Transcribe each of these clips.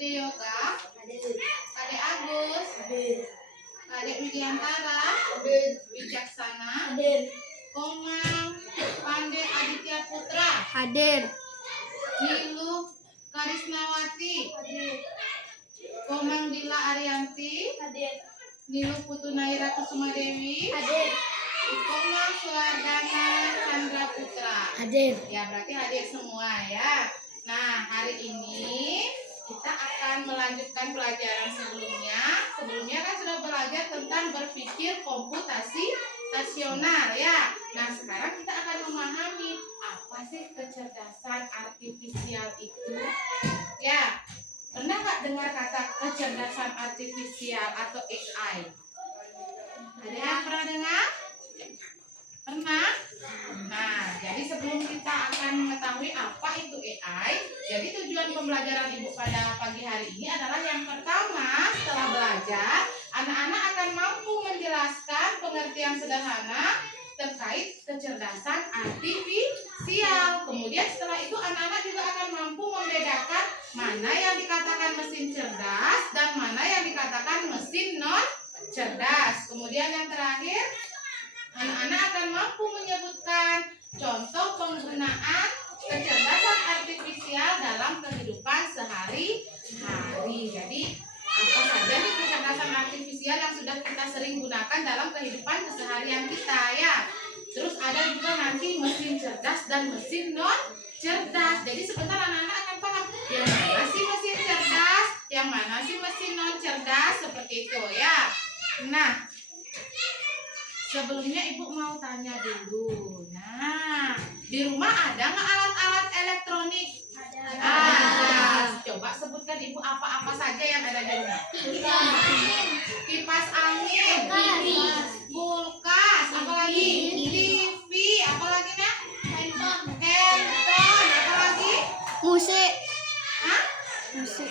Sude Yoga, Ade Agus, Ade Widiantara, Wicaksana, Komang Pandey Aditya Putra, Hadir. Nilu Karismawati, Komang Dila Arianti, Nilu Putu Naira Kusuma Dewi, Komang Suardana Chandra Putra. Hadir. Ya, berarti hadir semua ya. Nah, hari ini kita akan melanjutkan pelajaran sebelumnya. Sebelumnya kan sudah belajar tentang berpikir komputasi stasioner ya. Nah, sekarang kita akan memahami apa sih kecerdasan artifisial itu. Ya, pernah nggak dengar kata kecerdasan artifisial atau AI? Ada yang pernah dengar? Pernah? Nah, jadi sebelum kita akan mengetahui apa itu AI, jadi tujuan pembelajaran Ibu pada pagi hari ini adalah yang pertama, setelah belajar, anak-anak akan mampu menjelaskan pengertian sederhana terkait kecerdasan artifisial. Kemudian setelah itu anak-anak juga akan mampu membedakan mana yang dikatakan mesin cerdas dan mana yang dikatakan mesin non cerdas. Kemudian yang terakhir, anak-anak akan mampu menyebutkan contoh penggunaan kecerdasan artifisial dalam kehidupan sehari-hari. Jadi apa saja nih kecerdasan artifisial yang sudah kita sering gunakan dalam kehidupan keseharian kita ya. Terus ada juga nanti mesin cerdas dan mesin non cerdas. Jadi sebentar anak-anak akan paham yang mana sih mesin cerdas, yang mana sih mesin non cerdas, seperti itu ya. Nah, sebelumnya Ibu mau tanya dulu. Nah, di rumah ada nggak alat-alat elektronik? Ada. Coba sebutkan Ibu apa-apa saja yang ada di rumah. Kipas angin, kulkas, apa lagi? TV, apa lagi nak? Handphone, apa lagi? Musik. Hah? Musik.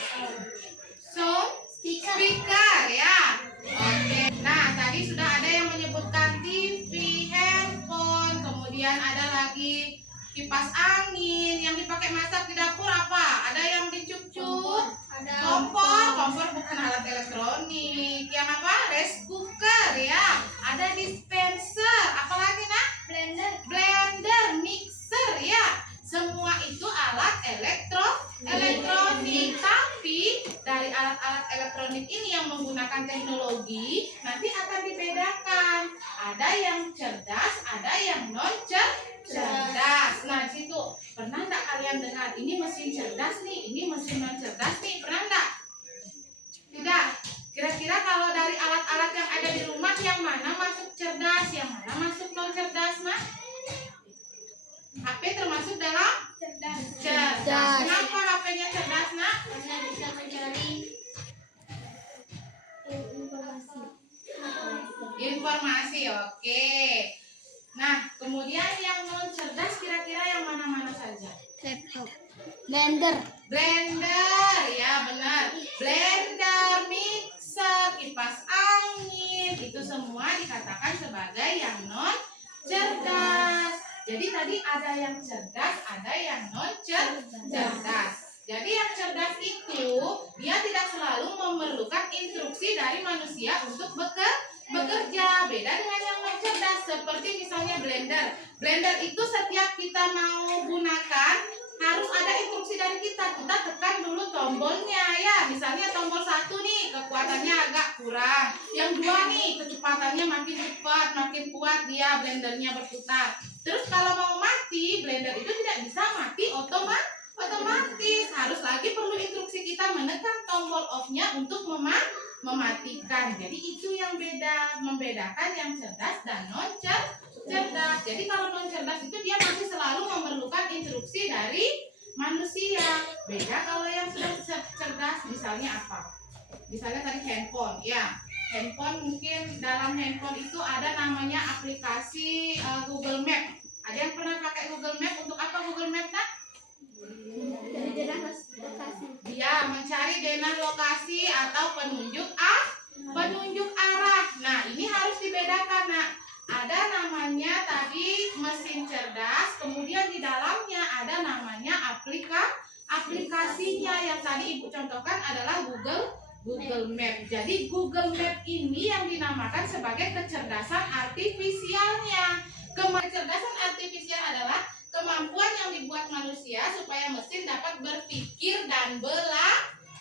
Speaker ya. Oke. Nah, tadi sudah ada yang menyebutkan TV, handphone, kemudian ada lagi kipas angin yang dipakai masak di dapur apa? Ada yang dicucuk, kompor bukan alat elektronik. Yang apa? Rice cooker ya. Ada dispenser, apalagi nak? Blender, mixer ya. Semua itu alat elektronik. Tapi dari alat-alat elektronik ini yang menggunakan teknologi nanti akan dibedakan. Ada yang cerdas, ada yang non cerdas. Nah, situ pernah enggak kalian dengar ini mesin cerdas nih, ini mesin non cerdas nih, pernah enggak? Tidak. Kira-kira kalau dari alat-alat yang ada di rumah yang mana masuk cerdas, yang mana masuk non cerdas, Mas? HP termasuk dalam cerdas. Kenapa HP-nya cerdas, Nak? Karena bisa mencari informasi, oke. Nah, kemudian yang non cerdas kira-kira yang mana-mana saja? laptop. Blender. Blender, ya benar. Blender, mixer, kipas angin, itu semua dikatakan sebagai yang non cerdas. Jadi tadi ada yang cerdas, ada yang non cerdas. Jadi yang cerdas itu dia tidak selalu memerlukan instruksi dari manusia untuk bekerja. Beda dengan yang non cerdas, seperti misalnya blender. Blender itu setiap kita mau gunakan harus ada instruksi dari kita. Kita tekan dulu tombolnya ya. Misalnya tombol 1 nih kekuatannya agak kurang. Yang 2 nih kecepatannya makin cepat, makin kuat dia blendernya berputar. Terus kalau mau mati, blender itu tidak bisa mati otomatis. Harus lagi perlu instruksi kita menekan tombol off-nya untuk mematikan. Jadi itu yang membedakan yang cerdas dan non cerdas. Jadi kalau non cerdas itu dia masih selalu memerlukan instruksi dari manusia. Beda kalau yang sudah cerdas, misalnya apa? Misalnya tadi handphone, ya. Handphone mungkin dalam handphone itu ada namanya aplikasi Google Map. Ada yang pernah pakai Google Map? Untuk apa Google Map, nak? Dia mencari denah lokasi atau penunjuk arah. Nah, ini harus dibedakan, nak. Ada namanya tadi mesin cerdas, kemudian di dalamnya ada namanya aplikasinya yang tadi Ibu contohkan adalah Google Map. Jadi Google Map ini yang dinamakan sebagai kecerdasan artifisialnya. Kecerdasan artifisial adalah kemampuan yang dibuat manusia supaya mesin dapat berpikir dan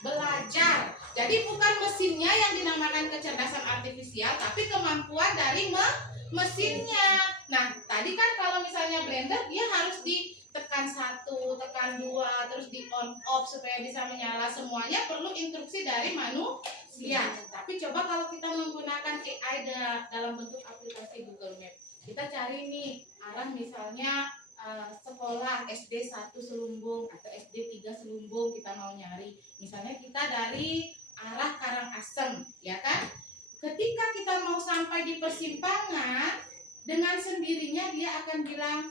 belajar. Jadi bukan mesinnya yang dinamakan kecerdasan artifisial, tapi kemampuan dari mesinnya. Nah, tadi kan kalau misalnya blender dia harus ditekan 1, tekan 2, terus di on off supaya bisa menyala. Semuanya perlu instruksi dari manusia. Tapi coba kalau kita menggunakan AI dalam bentuk aplikasi Google Map. Kita cari nih arah misalnya sekolah SD 1 Selumbung atau SD 3 Selumbung, kita mau nyari. Misalnya kita dari arah Karangasem, ya kan? Ketika kita mau sampai di persimpangan, dengan sendirinya dia akan bilang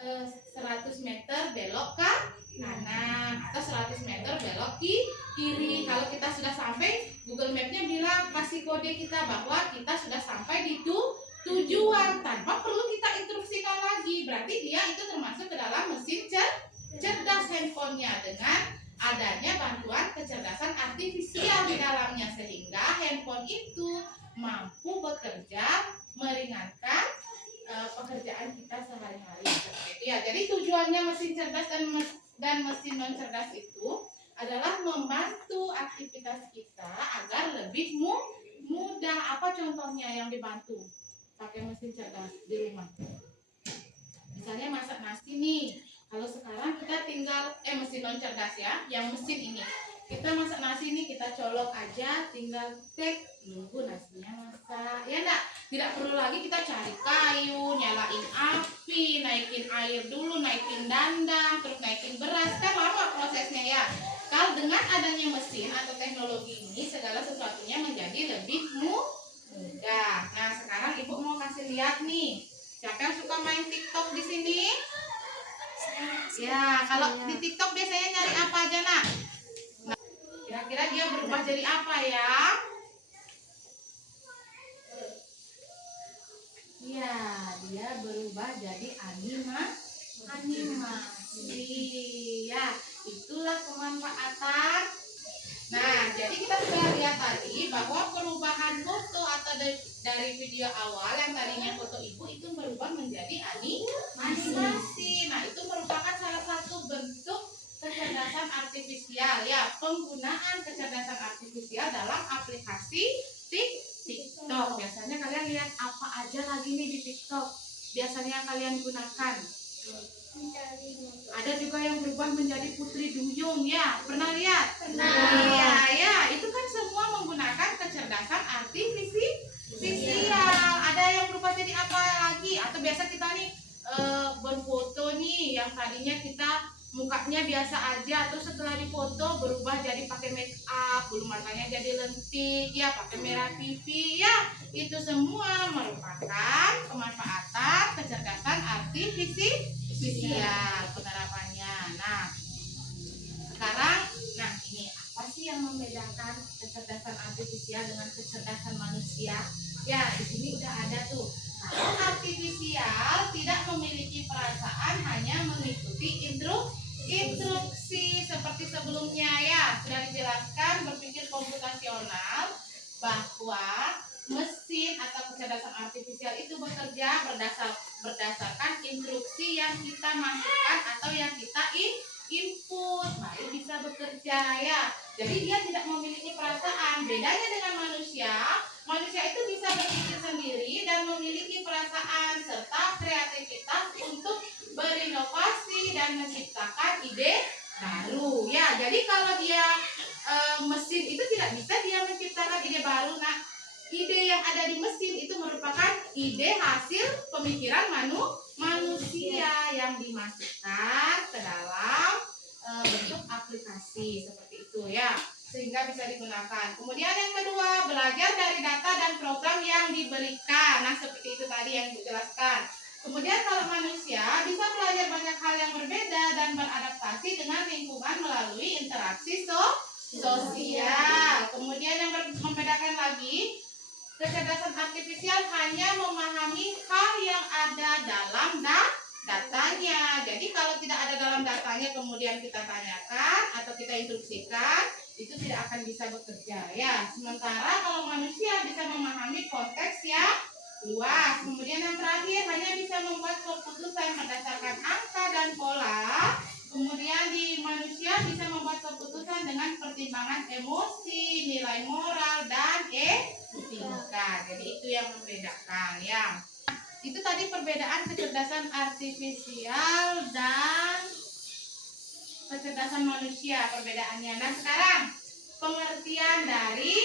100 meter belok ke kanan atau 100 meter belok kiri. Kalau kita sudah sampai, Google Map-nya bilang, kasih kode kita bahwa kita sudah sampai di tujuan tanpa perlu kita instruksikan lagi. Berarti dia itu termasuk ke dalam mesin cerdas handphonenya dengan adanya bantuan kecerdasan artifisial di dalamnya, sehingga handphone itu mampu bekerja meringankan pekerjaan kita sehari-hari. Ya, jadi tujuannya mesin cerdas dan mesin non cerdas itu adalah membantu aktivitas kita agar lebih mudah. Apa contohnya yang dibantu pakai mesin cerdas di rumah? Misalnya masak nasi nih. Kalau sekarang kita tinggal mesin non cerdas ya, yang mesin ini. Kita masak nasi nih, kita colok aja, tinggal tek, nunggu nasinya masak. Ya enggak? Tidak perlu lagi kita cari kayu, nyalain api, naikin air dulu, naikin dandang, terus naikin beras. Kan lama prosesnya ya. Kalau dengan adanya mesin atau teknologi ini, segala sesuatunya menjadi lebih mudah. Nah, sekarang Ibu mau kasih lihat nih. Siapa yang suka main TikTok di sini? Ya, kalau di TikTok biasanya nyari apa aja, Nak? Nah, kira-kira dia berubah jadi apa ya? Ya, dia berubah jadi animasi. Ya, itulah kemanfaatan. Nah, jadi kita sudah lihat tadi bahwa perubahan foto atau dari video awal yang tadinya foto Ibu itu berubah menjadi animasi. Nah, itu merupakan salah satu bentuk kecerdasan artifisial ya, penggunaan kecerdasan artifisial dalam aplikasi TikTok. Biasanya kalian lihat apa aja lagi nih di TikTok? Biasanya kalian gunakan. Ada juga yang berubah menjadi Putri Duyung ya. Pernah lihat? Pernah. Iya, ya, itu kan semua menggunakan kecerdasan artifisial. Ada yang berubah jadi apa lagi? Atau biasa kita nih berfoto nih, yang tadinya kita mukanya biasa aja, terus setelah difoto berubah jadi pakai make up, bulu matanya jadi lentik ya, pakai merah pipi ya. Itu semua merupakan kemanfaatan kecerdasan artifisial penerapannya. Nah, sekarang, ini apa sih yang membedakan kecerdasan artifisial dengan kecerdasan manusia? Ya, di sini udah ada tuh. Kalau artifisial tidak memiliki perasaan, hanya mengikuti instruksi seperti sebelumnya ya, sudah dijelaskan berpikir komputasional bahwa mesin atau kecerdasan artifisial itu bekerja berdasarkan instruksi yang kita masukkan atau yang kita input, baru bisa bekerja ya. Jadi dia tidak memiliki perasaan. Bedanya dengan manusia itu bisa berpikir sendiri dan memiliki perasaan serta kreativitas untuk berinovasi dan menciptakan ide baru ya. Jadi kalau dia mesin itu tidak bisa dia menciptakan ide baru. Nah, ide yang ada di mesin itu merupakan ide hasil pemikiran manusia yang dimasukkan ke dalam bentuk aplikasi seperti itu ya, sehingga bisa digunakan. Kemudian yang kedua, belajar dari data dan program yang diberikan. Nah, seperti itu tadi yang dijelaskan. Kemudian kalau manusia bisa belajar banyak hal yang berbeda dan beradaptasi dengan lingkungan melalui interaksi sosial. Kemudian yang membedakan lagi, kecerdasan artifisial hanya memahami hal yang ada dalam datanya. Jadi kalau tidak ada dalam datanya kemudian kita tanyakan atau kita instruksikan, itu tidak akan bisa bekerja ya. Sementara kalau manusia bisa memahami konteks yang luas. Kemudian yang terakhir hanya bisa membuat keputusan berdasarkan angka dan pola. Kemudian di manusia bisa membuat keputusan dengan pertimbangan emosi, nilai moral, dan etika. Jadi itu yang membedakan ya. Itu tadi perbedaan kecerdasan artifisial dan kecerdasan manusia perbedaannya. Nah sekarang pengertian dari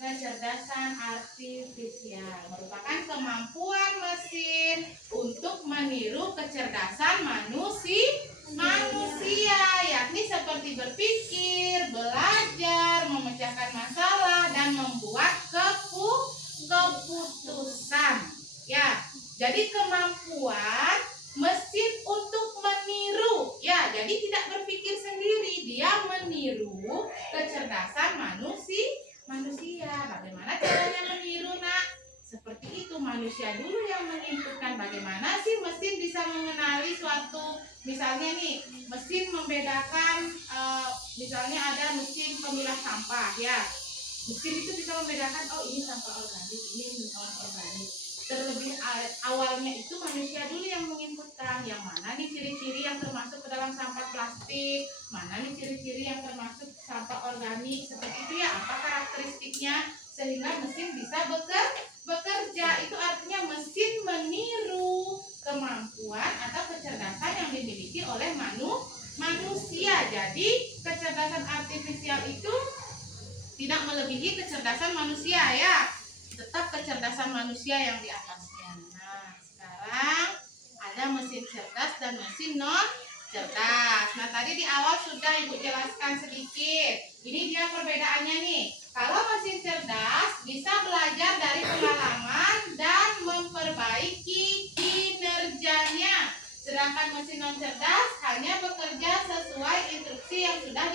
kecerdasan artifisial merupakan kemampuan mesin untuk meniru kecerdasan manusia, yakni seperti berpikir, belajar, memecahkan masalah, dan membuat keputusan. Ya, jadi kemampuan mesin untuk meniru. Ya, jadi tidak berpikir sendiri, dia meniru kecerdasan manusia. Bagaimana caranya meniru, Nak? Seperti itu, manusia dulu yang menginputkan bagaimana sih mesin bisa mengenali suatu, misalnya nih, mesin membedakan, misalnya ada mesin pemilah sampah ya. Mesin itu bisa membedakan, oh ini sampah organik, ini non-organik. Terlebih awalnya itu manusia dulu yang menginputkan yang mana nih ciri-ciri yang termasuk ke dalam sampah plastik, mana nih ciri-ciri yang termasuk sampah organik, seperti itu ya, apa karakteristiknya sehingga mesin bisa bekerja. Itu artinya mesin meniru kemampuan atau kecerdasan yang dimiliki oleh manusia. Jadi kecerdasan artifisial itu tidak melebihi kecerdasan manusia ya, tetap kecerdasan manusia yang di atasnya. Nah sekarang ada mesin cerdas dan mesin non cerdas. Nah tadi di awal sudah Ibu jelaskan sedikit. Ini dia perbedaannya nih. Kalau mesin cerdas bisa belajar dari pengalaman dan memperbaiki kinerjanya, sedangkan mesin non cerdas hanya bekerja sesuai instruksi yang sudah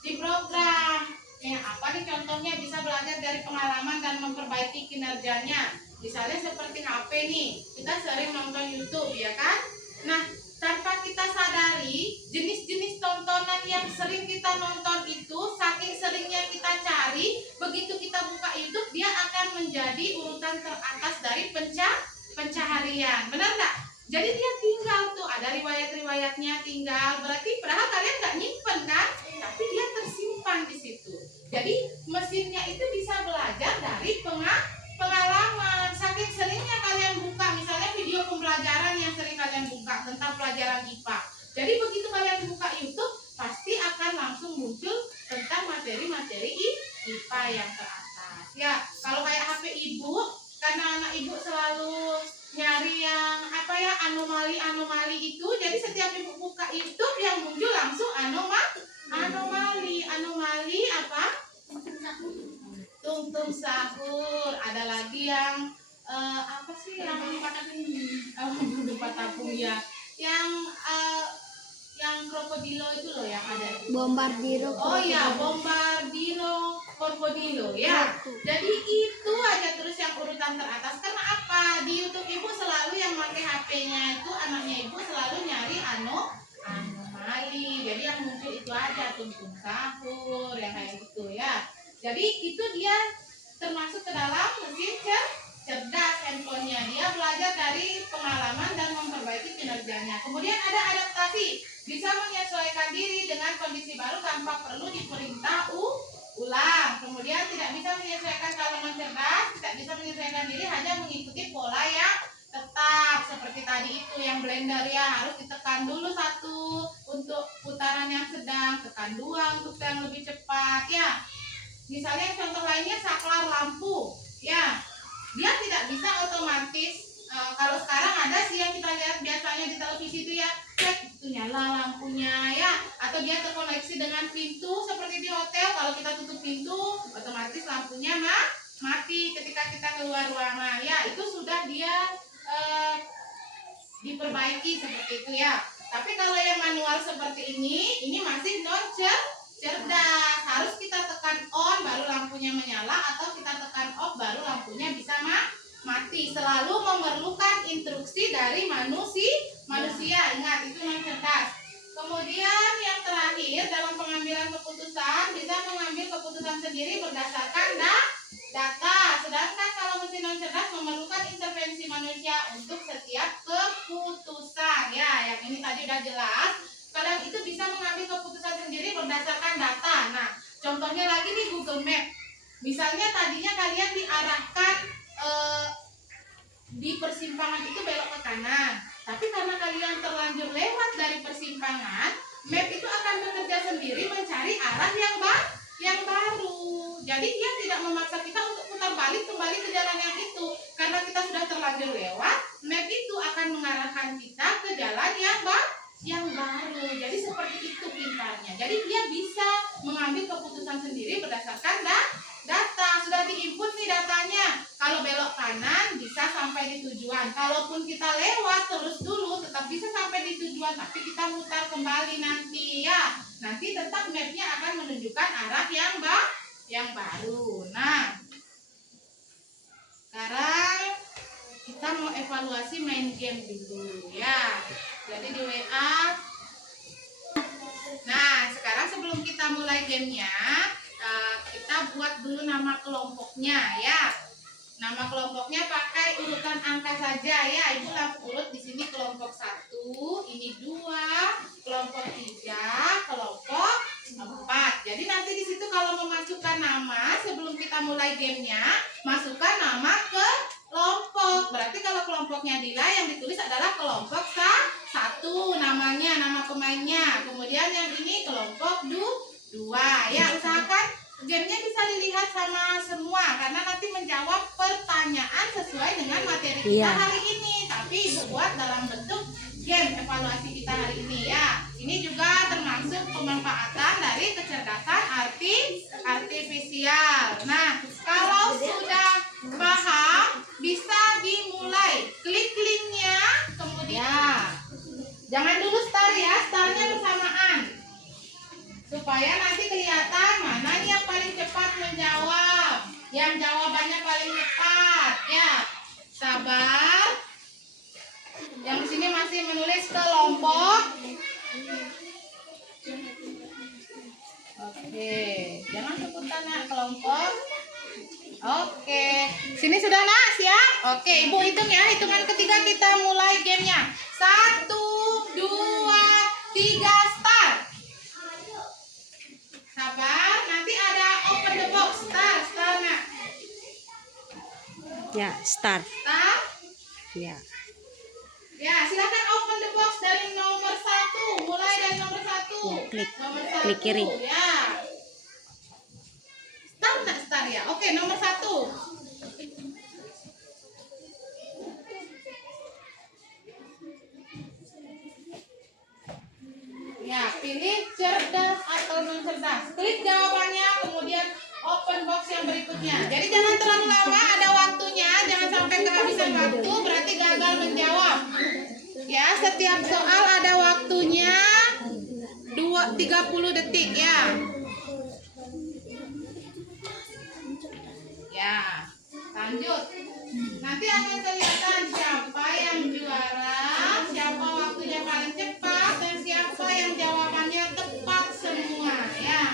diprogram. Ya, apa nih contohnya bisa belajar dari pengalaman dan memperbaiki kinerjanya? Misalnya seperti HP nih, kita sering nonton YouTube ya kan? Nah, tanpa kita sadari, jenis-jenis tontonan yang sering kita nonton itu, saking seringnya kita cari, begitu kita buka YouTube, dia akan menjadi urutan teratas dari pencaharian. Benar nggak? Jadi dia tinggal tuh, ada riwayat-riwayatnya tinggal, berarti padahal kalian nggak nyimpen kan? Tapi dia tersimpan di situ. Jadi mesinnya itu bisa belajar dari pengalaman. Saking seringnya kalian buka, misalnya video pembelajaran yang sering kalian buka tentang pelajaran IPA. Jadi begitu kalian buka YouTube, pasti akan langsung muncul tentang materi-materi IPA yang teratas. Ya, kalau kayak HP Ibu, karena anak Ibu selalu nyari yang apa ya, anomali itu, jadi setiap Ibu buka YouTube yang muncul langsung anomali apa? Tung sahur. Ada lagi yang apa sih yang lupa tapung ya, yang krokodilo itu loh yang ada. Bombardiro. Oh ya, bombardino, krokodilo ya. Jadi itu aja terus yang urutan teratas. Karena apa? Di YouTube Ibu selalu yang pakai HP-nya itu anaknya Ibu selalu nyari anomali. Jadi yang muncul itu aja, tung sahur yang kayak gitu ya. Jadi itu dia termasuk ke dalam mesin cerdas handphonenya. Dia belajar dari pengalaman dan memperbaiki kinerjanya. Kemudian ada adaptasi, bisa menyesuaikan diri dengan kondisi baru tanpa perlu diperintah ulang. Kemudian tidak bisa menyesuaikan kalau cerdas, tidak bisa menyesuaikan diri, hanya mengikuti pola yang tetap. Seperti tadi itu yang blender ya, harus ditekan dulu 1 untuk putaran yang sedang, tekan 2 untuk yang lebih cepat ya. Misalnya contoh lainnya saklar lampu ya, dia tidak bisa otomatis. Kalau sekarang ada sih yang kita lihat biasanya di televisi itu ya, cek itu nyala lampunya ya, atau dia terkoneksi dengan pintu seperti di hotel. Kalau kita tutup pintu otomatis lampunya mati ketika kita keluar ruangan ya. Itu sudah dia diperbaiki seperti itu ya. Tapi kalau yang manual seperti ini masih non cerdas. Harus kita tekan on baru lampunya menyala, atau kita tekan off baru lampunya bisa mati. Selalu memerlukan instruksi dari manusia. Ingat, itu non cerdas. Kemudian yang terakhir dalam pengambilan keputusan bisa mengambil keputusan sendiri berdasarkan data. Sedangkan kalau mesin non cerdas memerlukan intervensi manusia untuk setiap keputusan. Ya, yang ini tadi udah jelas. Kalian itu bisa mengambil keputusan sendiri berdasarkan data. Nah, contohnya lagi di Google Map. Misalnya tadinya kalian diarahkan di persimpangan itu belok ke kanan, tapi karena kalian terlanjur lewat dari persimpangan, map itu akan bekerja sendiri mencari arah yang baru. Jadi dia tidak memaksa kita untuk putar balik kembali ke jalan yang itu, karena kita sudah terlanjur lewat, map itu akan mengarahkan kita ke jalan yang baru. Jadi seperti itu pintarnya. Jadi dia bisa mengambil keputusan sendiri berdasarkan data. Sudah diinput nih datanya. Kalau belok kanan bisa sampai di tujuan. Kalaupun kita lewat terus dulu tetap bisa sampai di tujuan, tapi kita mutar kembali nanti ya. Nanti tetap mapnya akan menunjukkan arah yang baru. Nah, sekarang kita mau evaluasi main game dulu ya. Jadi di WA. Nah, sekarang sebelum kita mulai gamenya, kita buat dulu nama kelompoknya ya. Nama kelompoknya pakai urutan angka saja ya. Ibu langsung urut di sini kelompok 1, ini 2, kelompok 3, kelompok 4. Jadi nanti di situ kalau memasukkan nama sebelum kita mulai gamenya, masukkan nama ke kelompok. Berarti kalau kelompoknya Dila yang ditulis adalah kelompok 1 namanya, nama pemainnya. Kemudian yang ini kelompok 2. Ya, usahakan gamenya bisa dilihat sama semua karena nanti menjawab pertanyaan sesuai dengan materi kita hari ini. Tapi Ibu buat dalam bentuk game evaluasi kita hari ini ya. Ini juga termasuk pemanfaatan dari kecerdasan artifisial. Nah, kalau sudah paham bisa dimulai. Klik linknya, kemudian jangan dulu start ya, startnya bersamaan supaya nanti kelihatan mana yang paling cepat menjawab, yang jawabannya paling cepat ya. Sabar. Yang di sini masih menulis kelompok. Oke, jangan sebutan nak, kelompok. Oke, sini sudah nak, siap? Oke, Ibu hitung ya, hitungan ketiga kita mulai gamenya. 1, 2, 3, start. Sabar, nanti ada open the box. Start nak. Ya, start. Start. Ya. Ya, silakan open the box dari nomor 1. Mulai dari nomor 1. Ya, klik. Nomor 1. Klik kiri. Ya. Start nak, start ya. Oke, nomor 1. Ya, pilih cerdas atau non cerdas. Klik jawabannya, kemudian open box yang berikutnya. Jadi jangan terlalu lama, ada waktunya. Jangan sampai kehabisan waktu, berarti gagal menjawab. Ya, setiap soal ada waktunya 30 detik ya. Ya, lanjut. Nanti akan kelihatan siapa yang juara, siapa waktunya paling cepat, dan siapa yang jawabannya tepat semua ya.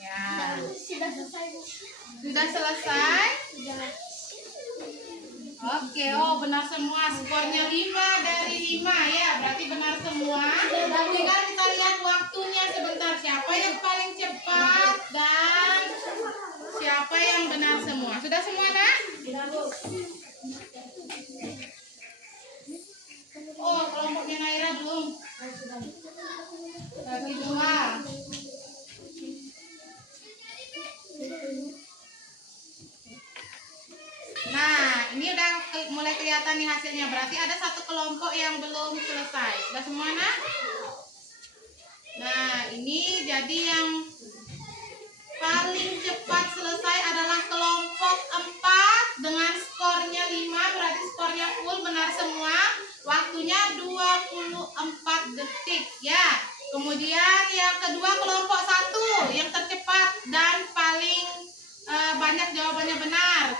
Ya, sudah selesai. Oke, oh benar semua. Skornya 5 dari 5 ya, berarti benar semua. Tinggal kita lihat waktunya sebentar. Siapa yang paling cepat dan siapa yang benar semua. Sudah semua nak? Oh, kelompoknya Naira belum. Bagi 2. Nah, ini udah mulai kelihatan nih hasilnya. Berarti ada satu kelompok yang belum selesai. Sudah semua nak? Nah, ini jadi yang paling cepat selesai adalah kelompok Waktunya 24 detik ya. Kemudian yang kedua kelompok 1 yang tercepat dan paling banyak jawabannya benar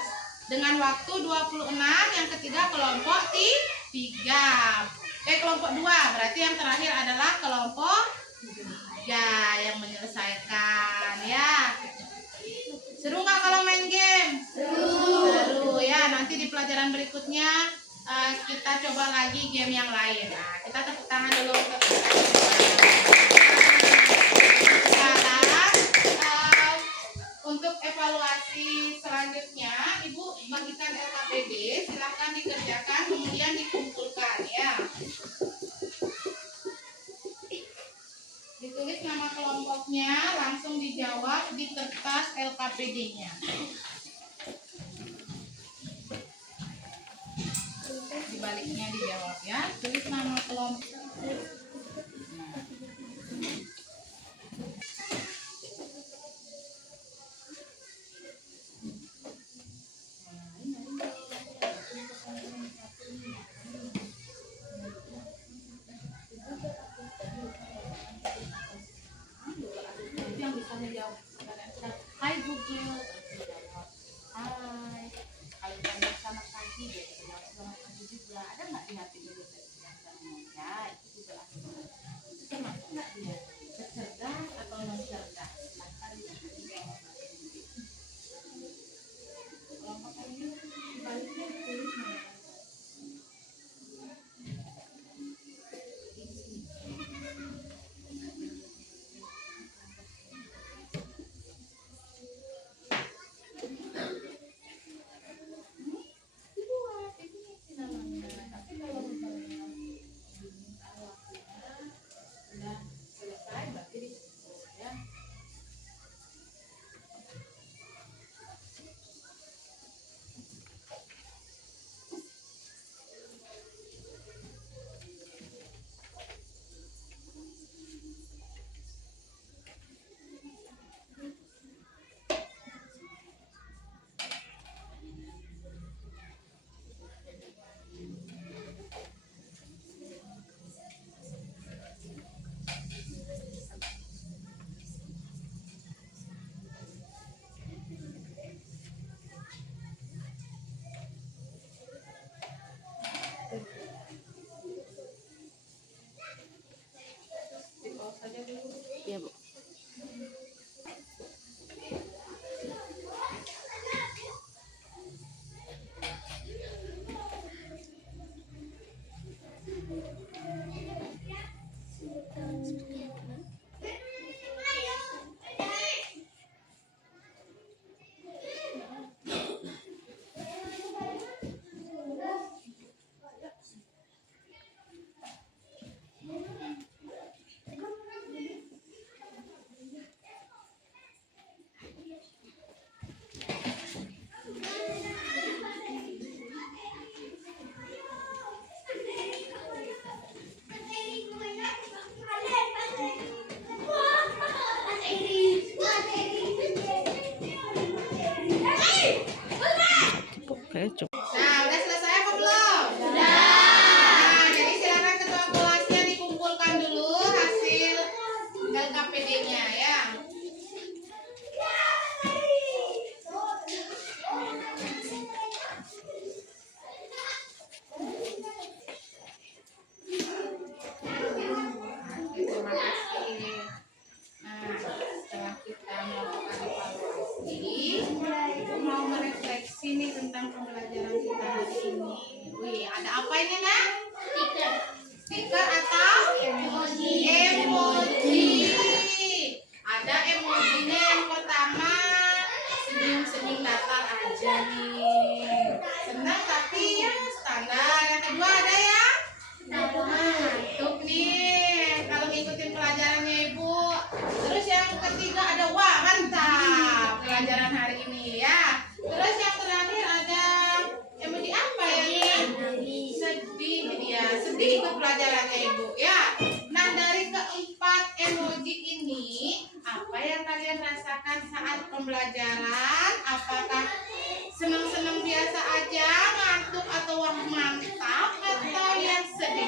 dengan waktu 26. Yang ketiga kelompok 3. Kelompok 2. Berarti yang terakhir adalah kelompok 3 yang menyelesaikan ya. Seru nggak kalau main game? Seru ya. Nanti di pelajaran berikutnya kita coba lagi game yang lain. Nah, kita tepuk tangan dulu untuk sekarang. Untuk evaluasi selanjutnya, Ibu bagikan LKPD, silahkan dikerjakan kemudian dikumpulkan ya. Ditulis nama kelompoknya, langsung dijawab di kertas LKPD-nya. Dibaliknya dijawab ya. Tulis nama kelompok. Yang bisa menjawab. Hai Google. Hai. Kalau kita sama pagi dia jawab selamat pagi juga. Ada nggak di hati dia ya? Itu juga asal. Itu termasuk nggak dia? Cerdas atau non cerdas? Kelompok ini dibaliknya ditulis nama. Iya, Bu. Nah, udah selesai apa belum? Sudah. Nah, jadi silakan ketua kelasnya dikumpulkan dulu hasil LKPD-nya ya. Terima kasih. Nah, setelah kita melakukan evaluasi, aku mau merefleksi nih tentang pembelajaran kita hari ini. Wih, ada apa ini, Nak? Stiker. Stiker atau emoji? Emoji. Ada emojinya yang pertama senyum-senyum datar aja nih. Senang tapi ya standar. Yang kedua ada ya? Mantap nih. Kalau ngikutin pelajarannya Ibu. Terus yang ketiga ada wah mantap pelajaran hari ini ya. Terus yang terakhir ada emoji apa ya? Sedih dia. Sedih ikut pelajarannya Ibu ya. Nah, dari keempat emoji ini apa yang kalian rasakan saat pembelajaran? Apakah senang-senang biasa aja, ngantuk atau wah mantap, atau yang sedih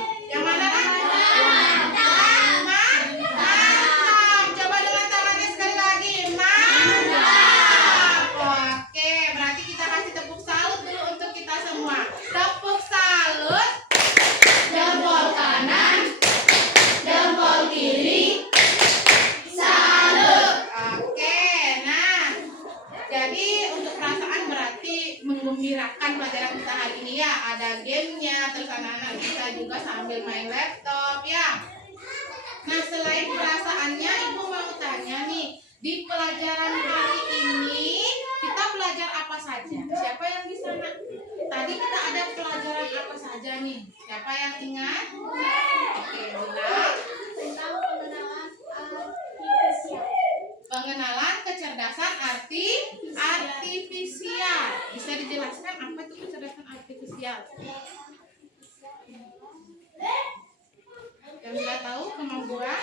apa saja? Siapa yang bisa nak? Tadi kita ada pelajaran apa saja nih? Siapa yang ingat? Oke, ulang. Tentang pengenalan artifisial. Pengenalan kecerdasan artifisial. Bisa dijelaskan apa itu kecerdasan artifisial? Yang sudah tahu kemampuan?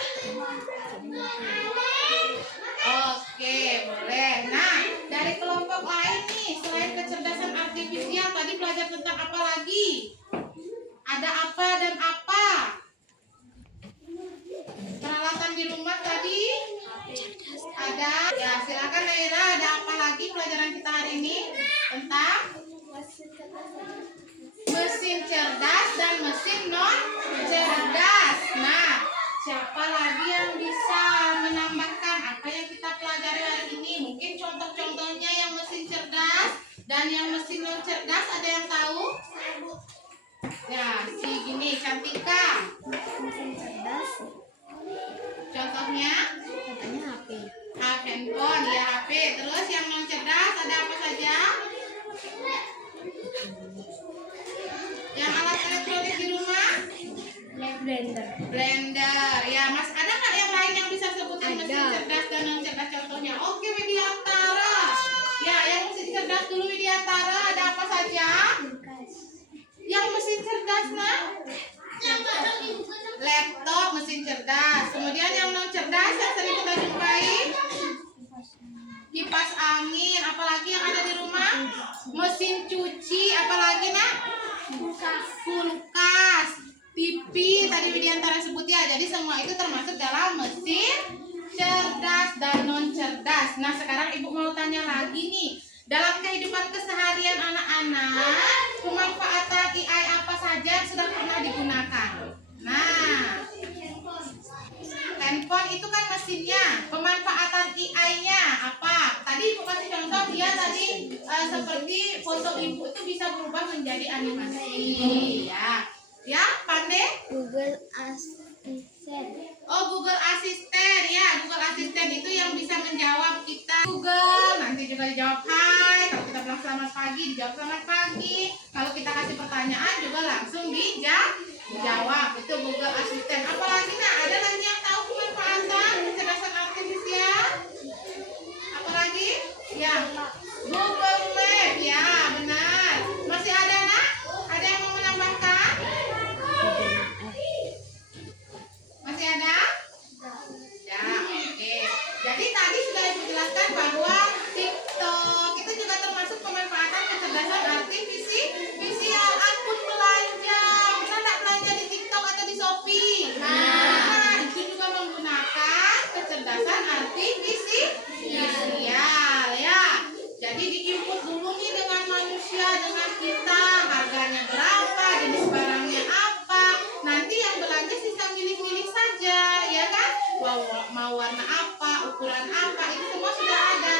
Oke, boleh. Nah, dari kelompok lain nih, selain kecerdasan artifisial, tadi belajar tentang apa lagi? Ada apa dan apa? Peralatan di rumah tadi? Ada. Ya, silakan Naira. Ada apa lagi pelajaran kita hari ini? Tentang mesin cerdas dan mesin non cerdas. Nah, siapa lagi yang bisa menambahkan apa yang kita pelajari hari ini? Mungkin contoh-contohnya yang mesin cerdas dan yang mesin non cerdas, ada yang tahu? Ya, si gini, Cantika. Mesin cerdas. Contohnya Katanya HP. handphone, ya HP. Terus yang non cerdas ada apa saja? Yang alat elektronik di rumah? Blender. Blender. Ya, Mas, ada nggak yang lain yang bisa sebutin Ada. mesin cerdas dan non cerdas contohnya? Oke, Widiantara. Ya, yang mesin cerdas dulu Widiantara, ada apa saja? Yang mesin cerdas, nah? Laptop, mesin cerdas. Kemudian yang non cerdas yang sering kita jumpai? Kipas angin. Apalagi yang ada di rumah? Mesin cuci. Apalagi nak? Kulkas, TV. Tadi Widiantara sebut ya. Jadi semua itu termasuk dalam mesin cerdas dan non cerdas. Nah, sekarang Ibu mau tanya lagi nih. Dalam kehidupan keseharian anak-anak, pemanfaatan AI apa saja yang sudah pernah digunakan? Nah, handphone itu kan mesinnya. Pemanfaatan AI-nya apa? Tadi Ibu kasih contoh, dia tadi seperti foto Ibu itu bisa berubah menjadi animasi. Ya, pandai? Google Assistant. Oh, Google Assistant ya. Google Assistant itu yang bisa menjawab kita. Google nanti juga dijawab hai. Kalau kita bilang selamat pagi, dijawab selamat pagi. Kalau kita kasih pertanyaan juga langsung dijawab. Itu Google Assistant. Apalagi nah, ada lagi yang tahu pemanfaatan kecerdasan artifisial? Apalagi? Ya, Google Map. Ya, benar. Masih ada nak? Ada yang mau menambahkan? Masih ada? Ya, oke. Jadi tadi sudah Ibu jelaskan bahwa TikTok itu juga termasuk pemanfaatan kecerdasan artifisial. Akun belanja, pernah nggak belanja di TikTok atau di Shopee? Nah, itu juga menggunakan kecerdasan artifisial ya. Jadi diinput dulu nih dengan manusia, dengan kita, harganya berapa, jenis barangnya apa. Nanti yang belanja sisa milih-milih saja, ya kan? Mau warna apa, ukuran apa, itu semua sudah ada.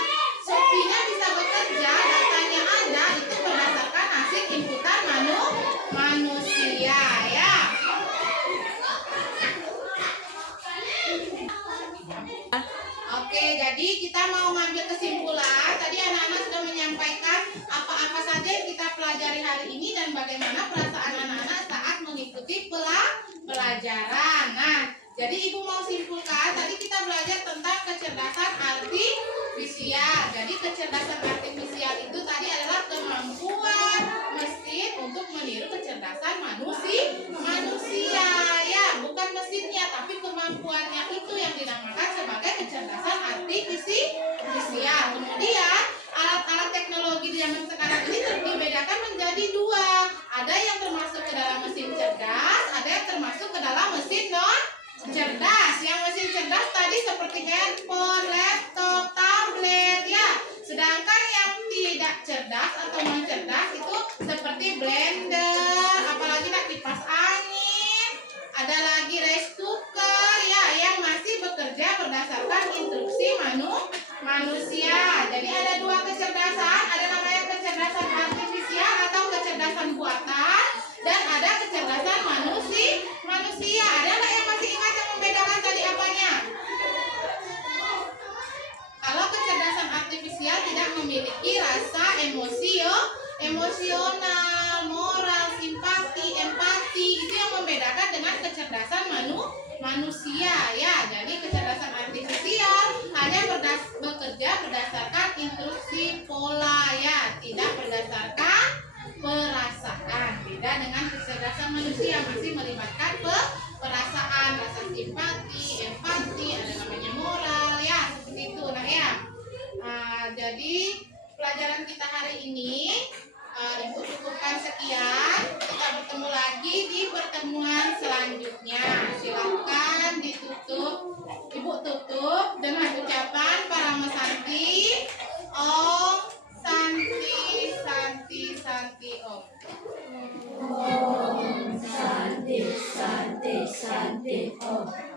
Shopee-nya bisa bekerja, datanya ada, itu berdasarkan hasil inputan manusia, ya. Oke, jadi kita mau ngambil kesimpulan. Tadi anak-anak sudah menyampaikan apa-apa saja yang kita pelajari hari ini dan bagaimana perasaan anak-anak saat mengikuti pelajaran. Nah, jadi Ibu mau simpulkan, tadi kita belajar tentang kecerdasan artifisial. Jadi kecerdasan artifisial itu tadi adalah kemampuan mesin untuk meniru kecerdasan manusia. Ya, bukan mesinnya, tapi kemampuannya itu yang dinamakan sebagai kecerdasan artifisial. Kemudian alat-alat teknologi di zaman sekarang ini dibedakan menjadi dua. Ada yang termasuk ke dalam mesin cerdas, ada yang termasuk ke dalam mesin non cerdas. Yang mesin cerdas tadi seperti handphone, laptop, tablet, ya. Sedangkan yang tidak cerdas atau non cerdas itu seperti blender, apalagi kipas angin, ada lagi rice cooker, ya, yang masih bekerja berdasarkan instruksi manusia. Jadi ada dua kecerdasan, ada namanya kecerdasan artifisial atau kecerdasan buatan, dan ada kecerdasan manusia. Ada nggak yang masih ingat yang membedakan tadi apanya? Kalau kecerdasan artifisial tidak memiliki rasa manusia ya. Jadi kecerdasan artifisial hanya bekerja berdasarkan instruksi pola ya, tidak berdasarkan perasaan. Beda dengan kecerdasan manusia, masih melibatkan perasaan, rasa simpati, empati, ada namanya moral ya, seperti itu nah ya. Jadi pelajaran kita hari ini Ibu cukupkan sekian. Kita bertemu lagi di pertemuan selanjutnya. Silakan ditutup. Ibu tutup dengan ucapan Parama Santi. Om Santi Santi Santi Om. Om Santi Santi Santi Om.